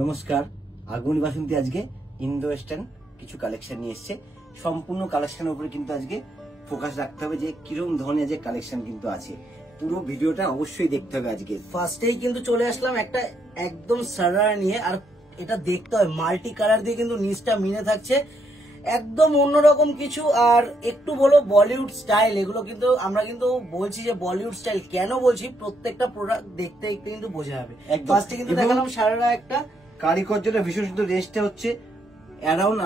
নমস্কার, আগুনি বাসন্তী আজকে Indo western কিছু কালেকশন নিয়ে এসেছে। সম্পূর্ণ কালেকশনের উপরে কিন্তু আজকে ফোকাস রাখতে হবে যে কিরকম ধরনের যে কালেকশন কিন্তু আছে। পুরো ভিডিওটা অবশ্যই দেখতে হবে। আজকে ফার্স্টেই কিন্তু চলে আসলাম একটা একদম সারারা নিয়ে, আর এটা দেখতে হয় মাল্টি কালার দিয়ে কিন্তু নিচটা মিনে থাকছে, একদম অন্যরকম কিছু। আর একটু বলো বলিউড স্টাইল, এগুলো কিন্তু আমরা কিন্তু বলছি যে বলিউড স্টাইল কেন বলছি, প্রত্যেকটা প্রোডাক্ট দেখতে দেখতে কিন্তু বোঝা যাবে। ফার্স্টে কিন্তু দেখালাম সারারা একটা কারিগরটা ভীষণ সুন্দর। রেঞ্জটা হচ্ছে অ্যারাউন্ড,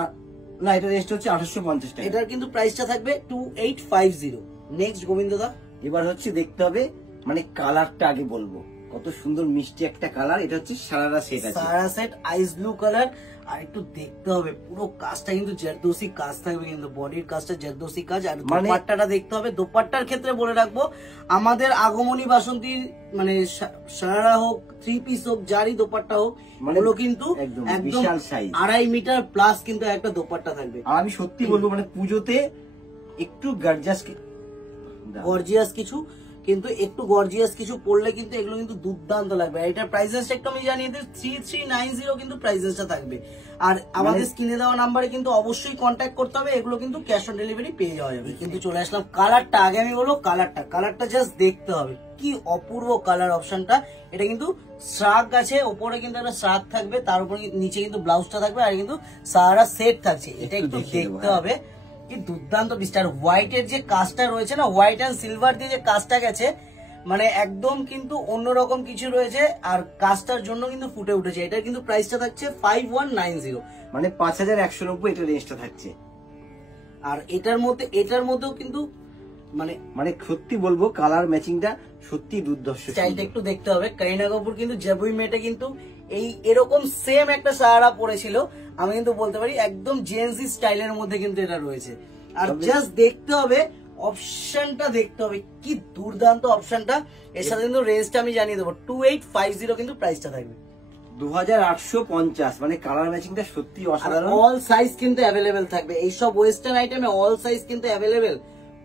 না এটা রেঞ্জটা হচ্ছে 850 টাকা। এটার কিন্তু প্রাইসটা থাকবে 2850। নেক্সট গোবিন্দদা, এবার হচ্ছে দেখতে হবে মানে কালারটা আগে বলবো, কত সুন্দর মিষ্টি একটা কালার। এটা হচ্ছে সারারা সেট আছে, সারারা সেট আইস ব্লু কালার। আর একটু দেখতে হবে পুরো কাজটা কিন্তু জারদোসি কাজ থাকবে, কিন্তু বডির কাজটা জারদোসি কাজ। আর দোপাট্টাটা দেখতে হবে। দোপাট্টার ক্ষেত্রে বলে রাখবো, আমাদের আগমনী বাসন্তীর মানে সারারা হোক, 3 পিস হোক, যারই দোপাট্টা হোক, এগুলো কিন্তু একদম বিশাল সাইজ, 2.5 মিটার প্লাস কিন্তু একটা দোপাট্টা থাকবে। আর আমি সত্যি বলবো মানে পুজোতে একটু গর্জিয়াস কিছু, কিন্তু একটু গর্জিয়াস কিছু পড়লে কিন্তু এগুলো কিন্তু দুর্দান্ত লাগবে। আর এটার প্রাইসেস একটু আমি জানিয়ে দিই, 3390 কিন্তু প্রাইসেসটা থাকবে। আর আমাদের স্ক্রিনে দেওয়া নাম্বারে কিন্তু অবশ্যই কন্ট্যাক্ট করতে হবে, এগুলো কিন্তু ক্যাশ অন ডেলিভারি পেয়ে যাওয়া যাবে। কিন্তু চলে আসলাম কালারটা, আগে আমি বলবো কালারটা জাস্ট দেখতে হবে, কি অপূর্ব কালার অপশনটা। এটা কিন্তু শ্রাগ আছে, ওপরে কিন্তু একটা শ্রাগ থাকবে, তার উপরে নিচে কিন্তু ব্লাউজটা থাকবে, আর কিন্তু সারা সেট থাকছে। এটা একটু দেখতে হবে, কি দুর্দান্ত বিস্টার। হোয়াইট এর যে কাজটা রয়েছে না, হোয়াইট এন্ড সিলভার দিয়ে যে কাজটা গেছে, মানে একদম কিন্তু অন্যরকম কিছু রয়েছে, আর কাজটার জন্য কিন্তু ফুটে উঠেছে। এটা কিন্তু প্রাইসটা থাকছে 5190, মানে 5190 এটা রেঞ্জটা থাকছে। আর এটার মধ্যেও কিন্তু মানে সত্যি বলবো কালার ম্যাচিংটা সত্যি দুর্ধর্ষ। স্টাইলটা একটু দেখতে হবে। করিনা কাপুর কিন্তু জাবুই মেয়েটা কিন্তু এরকম সেম একটা সাহারা পরেছিল, আমি কিন্তু বলতে পারি একদম জেন্সি স্টাইলের মধ্যে কিন্তু এটা রয়েছে। আর জাস্ট দেখতে হবে অপশনটা, দেখতে হবে কি দুর্দান্ত অপশনটা। এর সাথে কিন্তু রেঞ্জটা আমি জানিয়ে দেবো, 2850 কিন্তু প্রাইসটা থাকবে। 2850, মানে কালার ম্যাচিংটা সত্যি অসাধারণ। অল সাইজ কিন্তু অ্যাভেলেবেল থাকবে। এইসব ওয়েস্টার্ন আইটেমে অল সাইজ কিন্তু অ্যাভেলেবেল,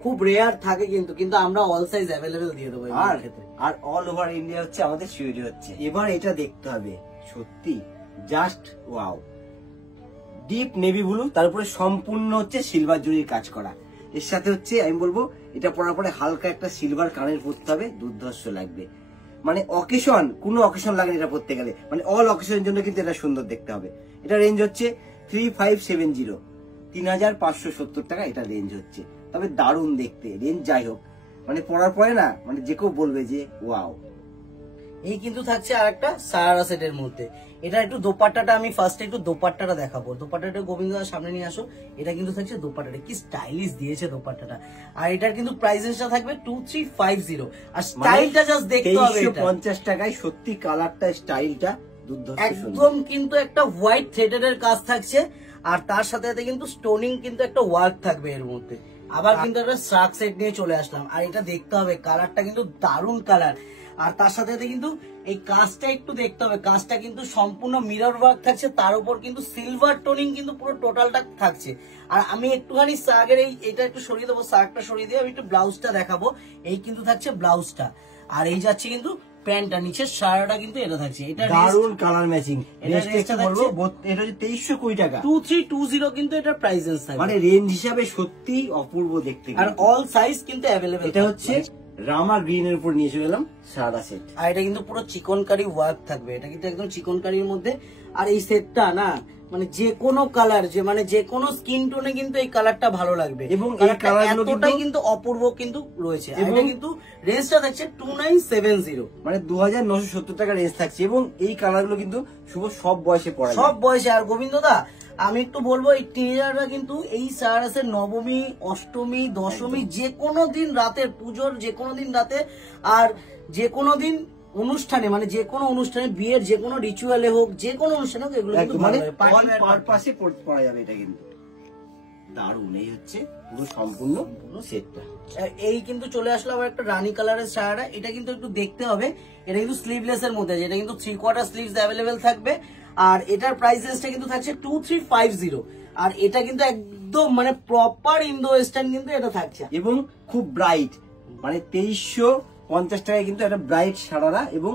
খুব রেয়ার থাকে কিন্তু আমরা অল সাইজ অ্যাভেলেবেল দিয়ে দেবো। আর অল ওভার ইন্ডিয়া হচ্ছে আমাদের সিউরি হচ্ছে। এবার এটা দেখতে হবে সত্যি just wow, deep navy blue, তারপরে সম্পূর্ণ হচ্ছে সিলভার জরির কাজ করা। এর সাথে হচ্ছে আমি বলবো এটা পরার পরে হালকা একটা সিলভার কানের পরতে হবে, দুর্ধর্ষ লাগবে। মানে অকেশন, কোনো অকেশন লাগে এটা পরতে গেলে, মানে অল অকেশনের জন্য কিন্তু এটা সুন্দর দেখতে হবে। এটা রেঞ্জ হচ্ছে 3570, 3570 টাকা এটা রেঞ্জ হচ্ছে। তবে দারুণ দেখতে, রেঞ্জ যাই হোক মানে পরার পরে না মানে যে কেউ বলবে যে ওয়াও। এই কিন্তু থাকছে আর একটা সারারা সেটের মধ্যে। এটা একটু দোপাট্টাটা আমি ফার্স্টে একটু দোপাট্টাটা দেখাবো। দোপাট্টাটা গোবিন্দদার সামনে নিয়ে আসো। এটা কিন্তু থাকছে দোপাট্টাটা, কি স্টাইলিশ দিয়েছে দোপাট্টাটা। আর এটার কিন্তু প্রাইসেসটা থাকবে 2350। আর স্টাইলটা জাস্ট দেখতে হবে, 2350 টাকায় সত্যি কালারটা স্টাইলটা দুর্ধর্ষ, একদম কিন্তু একটা হোয়াইট থ্রেডেড এর কাজ থাকছে, আর তার সাথে সাথে কিন্তু স্টোনিং কিন্তু একটা ওয়ার্ক থাকবে এর মধ্যে। আবার কিন্তু একটা স্ট্রাক সেট নিয়ে চলে আসলাম। আর এটা দেখতে হবে, কালারটা কিন্তু দারুণ কালার। আর তার সাথে সাথে কিন্তু এই কাজটা একটু দেখতে হবে, কাজটা কিন্তু সম্পূর্ণ মিরর ওয়ার্ক থাকছে, তার উপর কিন্তু সিলভার টোনিং কিন্তু পুরো টোটালটা থাকছে। আর আমি একটুখানি সাগের এটা একটু সরিয়ে দেবো, সাগটা সরিয়ে দিয়ে আমি একটু ব্লাউজটা দেখাবো। এই কিন্তু থাকছে ব্লাউজটা, আর এই যাচ্ছে কিন্তু প্যান্টটা, নিচের সারাটা কিন্তু এটা থাকছে। এটা দারুণ কালার ম্যাচিং। এটা বলবো এটা হচ্ছে 2320 টাকা, 2320 কিন্তু এটা প্রাইসেস থাকবে। মানে রেঞ্জ হিসাবে সত্যি অপূর্ব দেখতে। আর অল সাইজ কিন্তু অ্যাভেলেবল। এটা হচ্ছে রামা গ্রিন এর উপর নিয়ে চলে এলাম সাদা সেট। আর এটা কিন্তু পুরো চিকনকারি ওয়ার্ক থাকবে, এটা কিন্তু একদম চিকনকারির মধ্যে। আর এই সেটটা না মানে যে কোনো কালার, যে কোনো স্কিন টোনে কিন্তু এই কালারটা ভালো লাগবে, এবং এই কালারগুলো এতটাই কিন্তু অপূর্ব কিন্তু রয়েছে। আর এটা কিন্তু রেঞ্জটা থাকছে 2970, মানে 2970 টাকা রেঞ্জ থাকছে। এবং এই কালারগুলো কিন্তু শুভ সব বয়সে পড়া, সব বয়সে। আর গোবিন্দদা আমি একটু বলবো, এই টিনেজাররা কিন্তু এই সারারাসের নবমী, অষ্টমী, দশমী, যে কোনো দিন রাতের, পুজোর যে কোনো দিন রাতে, আর যে কোনো দিন অনুষ্ঠানে, মানে যে কোনো অনুষ্ঠানে, বিয়ের যে কোনো রিচুয়ালে হোক, যে কোনো অনুষ্ঠানে হোক, এগুলো কিন্তু মানে পারপাসে পড়া যাবে। এটা কিন্তু দারুণ। এই হচ্ছে পুরো সম্পূর্ণ সেটটা। এই কিন্তু চলে আসলো আবার একটা রানী কালারের সারারা। এটা কিন্তু একটু দেখতে হবে, এটা কিন্তু স্লিভলেস এর মধ্যে আছে, এটা কিন্তু 3/4 স্লিভস অ্যাভেলেবেল থাকবে। আর এটার প্রাইসেসটা কিন্তু থাকছে 2350। আর এটা কিন্তু একদম মানে প্রপার ইন্দো ওয়েস্টার্ন কিন্তু এটা থাকছে, এবং খুব ব্রাইট, মানে 2350 টাকায় কিন্তু একটা ব্রাইট সারারা, এবং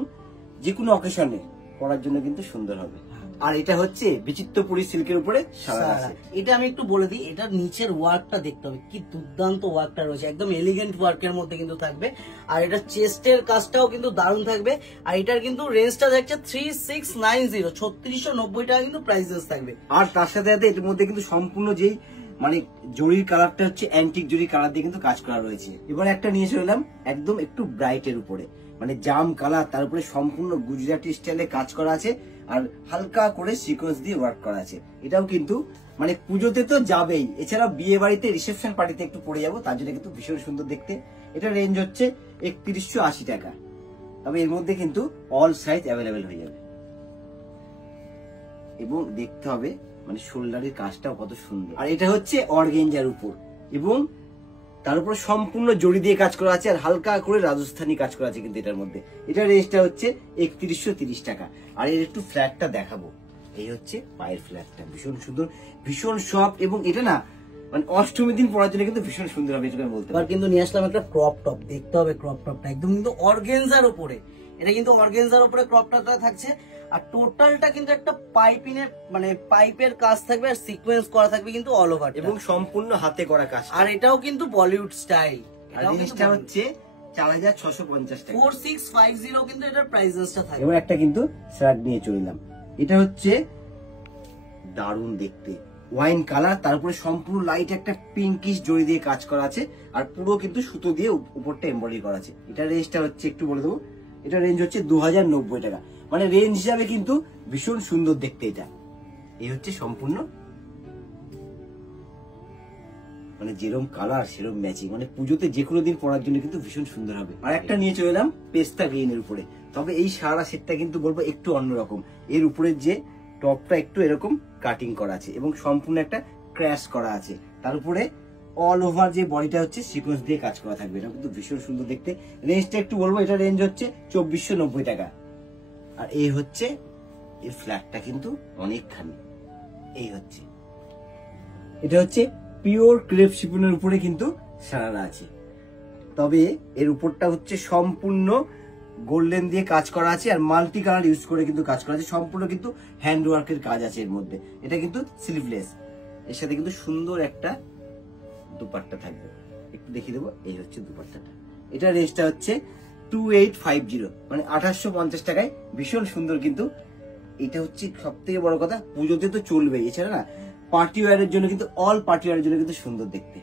যে কোনো অকেশনে পরার জন্য কিন্তু সুন্দর হবে। আর এটা হচ্ছে বিচিত্রপুরী সিল্কের উপরে সারা আছে। এটা আমি একটু বলে দিই, এটার নিচের ওয়ার্কটা দেখতে হবে, কি দুর্দান্ত ওয়ার্কটা রয়েছে, একদম এলিগেন্ট ওয়ার্কের মধ্যে কিন্তু থাকবে। আর এটা চেস্টের কাজটাও কিন্তু দারুণ থাকবে। আর এটার কিন্তু রেঞ্জটা দেখছে 3690, 3690 টাকা কিন্তু প্রাইসেস থাকবে। আর তার সাথে সাথে এর মধ্যে কিন্তু সম্পূর্ণ যেই মানে জরির কালারটা হচ্ছে অ্যান্টিক জরি কালার দিয়ে কিন্তু কাজ করা রয়েছে। এবার একটা নিয়ে চললাম একদম একটু ব্রাইটের উপরে, মানে জাম কালার, তার উপরে সম্পূর্ণ গুজরাটি স্টাইলে কাজ করা আছে আর হালকা করে সিকোয়েন্স দিয়ে ওয়ার্ক করা আছে। এটাও কিন্তু মানে পুজোতে তো যাবেই, এছাড়া বিয়ে বাড়িতে রিসেপশন পার্টিতে একটু পরে যাবো, তার জন্য কিন্তু ভীষণ সুন্দর দেখতে। এটা রেঞ্জ হচ্ছে 3180 টাকা। তবে এর মধ্যে কিন্তু অল সাইজ অ্যাভেলেবেল হয়ে যাবে এবং দেখতে হবে মানে শোল্ডারের কাজটাও কত সুন্দর। আর এটা হচ্ছে অর্গেঞ্জার উপর এবং তার উপর সম্পূর্ণ জড়ি দিয়ে কাজ করা আছে আর হালকা করে রাজস্থানী কাজ করা আছে কিন্তু এটার মধ্যে। এটার রেঞ্জটা হচ্ছে 3130 টাকা। আর এর একটু ফ্ল্যাটটা দেখাবো, এই হচ্ছে পায়ের ফ্ল্যাটটা, ভীষণ সুন্দর, ভীষণ সফট এবং এটা না মানে অষ্টমী দিন পরার জন্য কিন্তু ভীষণ সুন্দর হবে এটা বলতে পারি। কিন্তু নিয়ে আসলাম একটা ক্রপ টপ, দেখতে হবে ক্রপ টপটা একদম কিন্তু অর্গেঞ্জার উপরে, এটা কিন্তু অর্গেঞ্জার উপরে ক্রপ টপটা থাকছে। আর টোটালটা কিন্তু একটা পাইপিনের মানে পাইপের কাজ থাকবে আর সিকোয়েন্স করা থাকবে কিন্তু অল ওভার এবং সম্পূর্ণ হাতে করা কাজ। আর এটাও কিন্তু বলিউড স্টাইল। আর জিনিসটা হচ্ছে 4650 টাকা, 4650 কিন্তু এটার প্রাইসেসটা থাকবে। এবার একটা কিন্তু শার্ট নিয়ে চললাম, এটা হচ্ছে দারুণ দেখতে, ওয়াইন কালার, তারপরে সম্পূর্ণ লাইট একটা পিঙ্কিশ জড়ি দিয়ে কাজ করা আছে আর পুরো কিন্তু সুতো দিয়ে উপরটা এমব্রয়ডারি করা আছে। এটা রেঞ্জটা হচ্ছে একটু বলে দেবো, এটা রেঞ্জ হচ্ছে 2090 টাকা। মানে রেঞ্জ হিসাবে কিন্তু ভীষণ সুন্দর দেখতে এটা। এই হচ্ছে সম্পূর্ণ মানে যেরকম কালার সেরকম ম্যাচিং, মানে পুজোতে যে কোনো দিন পরার জন্য কিন্তু ভীষণ সুন্দর হবে। আর একটা নিয়ে চলে এলাম পেস্তা গ্রিনের উপরে, তবে এই সারা সেটটা কিন্তু বলবো একটু অন্যরকম। এর উপরের যে টপটা একটু এরকম কাটিং করা আছে এবং সম্পূর্ণ একটা ক্র্যাশ করা আছে, তার উপরে অল ওভার যে বডিটা হচ্ছে সিকোয়েন্স দিয়ে কাজ করা থাকবে। এটা কিন্তু ভীষণ সুন্দর দেখতে। রেঞ্জটা একটু বলবো, এটা রেঞ্জ হচ্ছে 2490 টাকা। আর এই হচ্ছে এর ফ্ল্যাটটা কিন্তু অনেকখানি, এই হচ্ছে এটা হচ্ছে পিওর ক্রেপ শিফনের উপরে কিন্তু সারারা আছে, তবে এর উপরটা হচ্ছে সম্পূর্ণ গোল্ডেন দিয়ে কাজ করা আছে আর মাল্টি কালার ইউজ করে কিন্তু কাজ করা আছে, সম্পূর্ণ কিন্তু হ্যান্ড ওয়ার্কের কাজ আছে এর মধ্যে। এটা কিন্তু স্লিভলেস, এর সাথে কিন্তু সুন্দর একটা দুপাট্টা থাকবে, একটু দেখিয়ে দেবো। এই হচ্ছে দুপাট্টাটা, এটা রেঞ্জটা হচ্ছে 2850, মানে 2850 টাকায় ভীষণ সুন্দর। কিন্তু এটা হচ্ছে সব থেকে বড় কথা, পুজোতে তো চলবে, এছাড়া না পার্টি ওয়ারের জন্য কিন্তু অল পার্টি ওয়ারের জন্য কিন্তু সুন্দর দেখতে,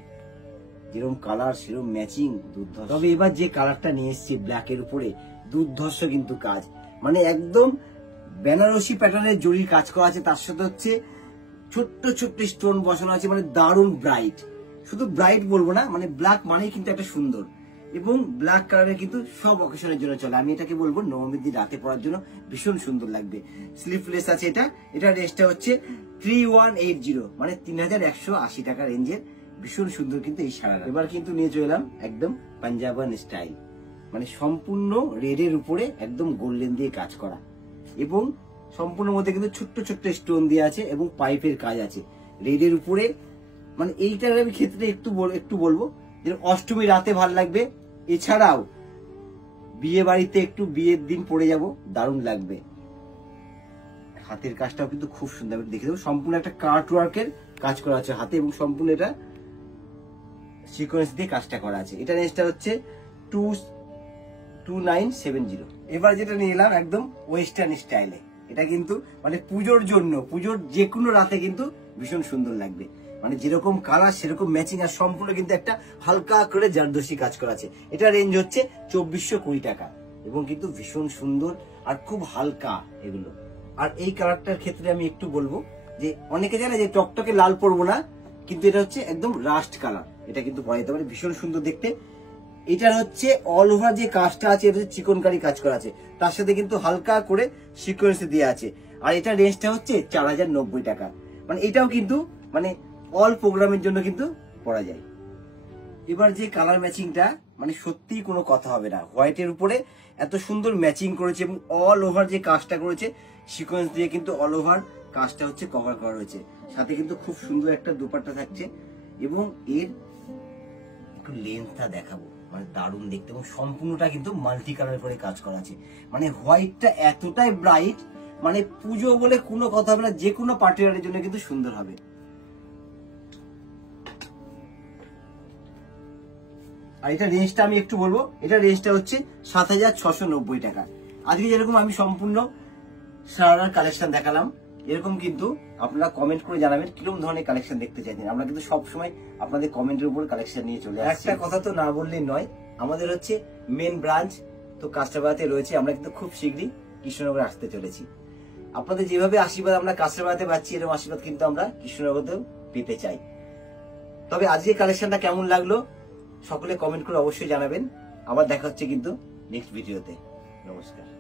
যেরকম কালার সেরকম ম্যাচিং দুর্ধর্ষ। তবে এবার যে কালারটা নিয়ে এসেছি ব্ল্যাকের উপরে, দুর্ধর্ষ কিন্তু কাজ, মানে একদম বেনারসি প্যাটার্নের জরির কাজ করা আছে, তার সাথে হচ্ছে ছোট্ট ছোট্ট স্টোন বসানো আছে, মানে দারুণ ব্রাইট। শুধু ব্রাইট বলবো না, মানে ব্ল্যাক মানেই কিন্তু একটা সুন্দর, এবং ব্ল্যাক কালারের কিন্তু সব অকেশনের জন্য চলে। আমি এটাকে বলবো নবমীর দিন রাতে পরার জন্য ভীষণ সুন্দর লাগবে। স্লিভলেস আছে এটা, এটা রেঞ্জটা হচ্ছে 3180, মানে 3180 টাকা রেঞ্জের, ভীষণ সুন্দর কিন্তু এই সারা। এবার কিন্তু নিয়ে চলে এলাম একদম পাঞ্জাবান স্টাইল, মানে সম্পূর্ণ রেডের উপরে একদম গোল্ডেন দিয়ে কাজ করা এবং সম্পূর্ণ মধ্যে কিন্তু ছোট্ট ছোট্ট স্টোন দিয়ে আছে এবং পাইপের কাজ আছে রেডের উপরে। মানে এইটার আমি ক্ষেত্রে একটু বলবো যে অষ্টমী রাতে ভাল লাগবে, এছাড়াও বিয়ে বাড়িতে একটু বিয়ের দিন পরে যাব, দারুণ লাগবে। হাতের কাজটাও কিন্তু খুব সুন্দর, দেখে দেবো সম্পূর্ণ একটা কাট ওয়ার্কের কাজ করা আছে হাতে এবং সম্পূর্ণ এটা সিকোয়েন্স দিয়ে কাজটা করা আছে। এটা রেঞ্জটা হচ্ছে 2970। এবার যেটা নিয়ে এলাম একদম ওয়েস্টার্ন স্টাইলে, এটা কিন্তু মানে পুজোর জন্য, পুজোর যে কোনো রাতে কিন্তু ভীষণ সুন্দর লাগবে, মানে যেরকম কালার সেরকম ম্যাচিং আর সম্পূর্ণ কিন্তু একটা হালকা করে জারদোসি কাজ করা আছে। এটা রেঞ্জ হচ্ছে 2420 টাকা এবং কিন্তু ভীষণ সুন্দর আর খুব হালকা এগুলো। আর এই কালারটার ক্ষেত্রে আমি একটু বলবো যে অনেকে জানে যে টকটকে লাল পরবো না, কিন্তু এটা হচ্ছে একদম রাস্ট কালার, এটা কিন্তু পরা যেতে পারে, ভীষণ সুন্দর দেখতে। এটা হচ্ছে অল ওভার যে কাজটা আছে এটা হচ্ছে চিকনকারি কাজ করা আছে, তার সাথে কিন্তু হালকা করে সিকোয়েন্স দিয়ে আছে। আর এটা রেঞ্জটা হচ্ছে 4090 টাকা, মানে এটাও কিন্তু মানে অল প্রোগ্রামের জন্য কিন্তু পরা যায়। এবার যে কালার ম্যাচিংটা মানে সত্যিই কোনো কথা হবে না, হোয়াইটের উপরে এত সুন্দর ম্যাচিং করেছে এবং অল ওভার যে কাজটা করেছে সিকোয়েন্স দিয়ে কিন্তু অল ওভার কাজটা হচ্ছে কভার করা রয়েছে, সাথে কিন্তু খুব সুন্দর একটা দুপাট্টা থাকছে এবং এর একটু লেন্থটা দেখাবো, মানে দারুণ দেখতে এবং সম্পূর্ণটা কিন্তু মাল্টি কালার করে কাজ করা আছে। মানে হোয়াইটটা এতটাই ব্রাইট, মানে পুজো বলে কোনো কথা হবে না, যে কোনো পার্টি ওয়ারের জন্য কিন্তু সুন্দর হবে। আর এটা রেঞ্জটা আমি একটু বলবো, এটা রেঞ্জটা হচ্ছে 7,690 টাকা। আজকে যেরকম আমি সম্পূর্ণ সারার কালেকশন দেখালাম, এরকম কিন্তু আপনারা কমেন্ট করে জানাবেন কিরকম ধরনের কালেকশন দেখতে চাইছেন। আমরা কিন্তু সবসময় আপনাদের কমেন্টের উপর কালেকশন নিয়ে চলে আসছি। একটা কথা তো না বললেই নয়, আমাদের হচ্ছে মেন ব্রাঞ্চ তো কাস্টমারতে রয়েছে, আমরা কিন্তু খুব শীঘ্রই কৃষ্ণনগরে আসতে চলেছি। আপনাদের যেভাবে আশীর্বাদ আমরা কাস্টমারতে পাচ্ছি, এরকম আশীর্বাদ কিন্তু আমরা কৃষ্ণনগরেতেও পেতে চাই। তবে আজকে কালেকশনটা কেমন লাগলো সকলে কমেন্ট করে অবশ্যই জানাবেন। আবার দেখা হচ্ছে কিন্তু নেক্সট ভিডিওতে। নমস্কার।